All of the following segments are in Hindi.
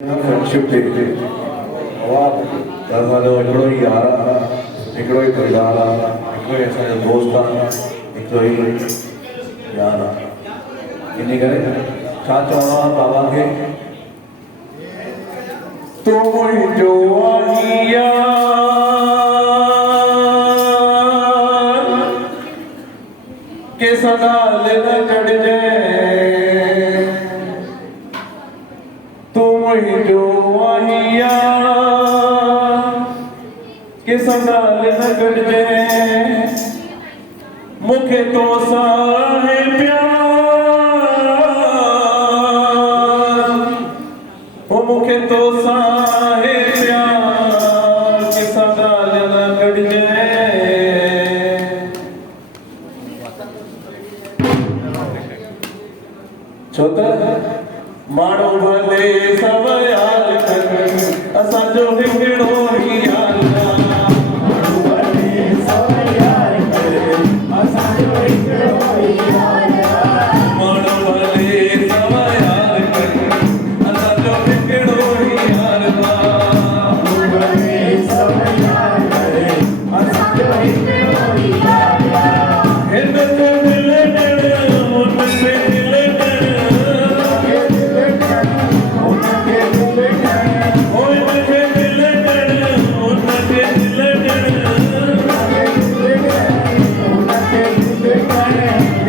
फ्रेंडशिप थे हिकिड़ो ई यार आहे, हिकिड़ो ई किरदारु आहे, हिकिड़ो ई असांजो दोस्त आहे, हिकिड़ो ई यार आहे। इन करे छा चवणो आहे बाबा खे, तूं मुंहिंजो आहीं यार के सगाल न चढ़जे, तूं मुंहिंजो आहीं यार के सगाल न चढ़जे, मूंखे तोसां आहे प्यार, ओ मूंखे तोसां आहे प्यार के सगाल न चढ़जे। छो त माण्हू भले सभ यार कनि, असांजो हिकिड़ो ई यार आहे। माण्हू भले सभ यार कनि, असांजो हिकिड़ो ई यार आहे। माण्हू भले सभ यार कनि, असांजो हिकिड़ो ई यार आहे। माण्हू भले सभ यार कनि, असांजो हिकिड़ो ई यार आहे। हिन ते दिल ॾियणु, हुन ते दिल ॾियणु,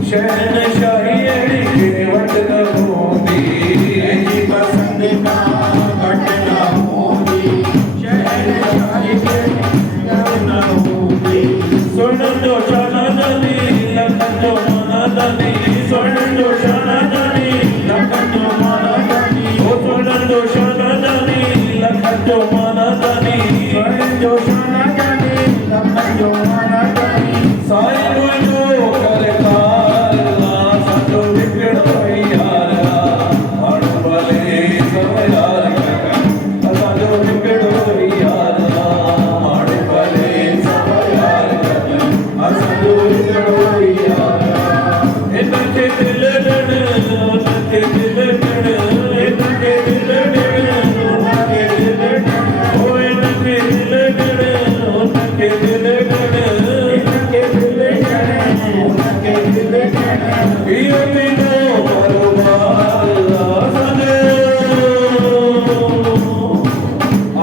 शहनशाही जो माना जानी जो शाना जाने लखन जो माना जानी साईं जो कर कारला साजो विगड़ो यारा माण्हू भले सब यार कनि असांजो विगड़ो यारा माण्हू भले सब यार कनि असांजो विगड़ो यारा इनखे दिल ॾिण उनखे दिल ॾिण इनखे दिल ॾिण उनखे दिल ॾिण ओ इनखे दिल ॾिण उनखे दिल ॾिण इनके दिल जाने उनके दिल जाने इहो बिनो बरोबार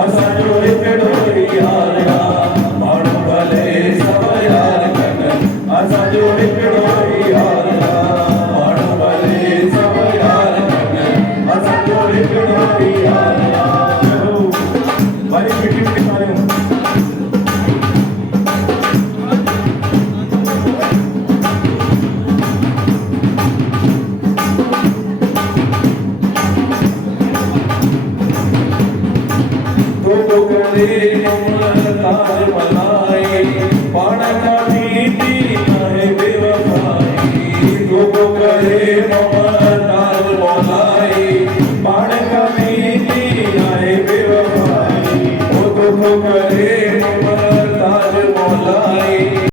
असांजो हिकिड़ो यार माण्हू भले सब यार कनि असांजो हिकिड़ो यार माण्हू भले सब यार कनि असांजो हिकिड़ो यार भाई मिठी मिठी तालियों तो करे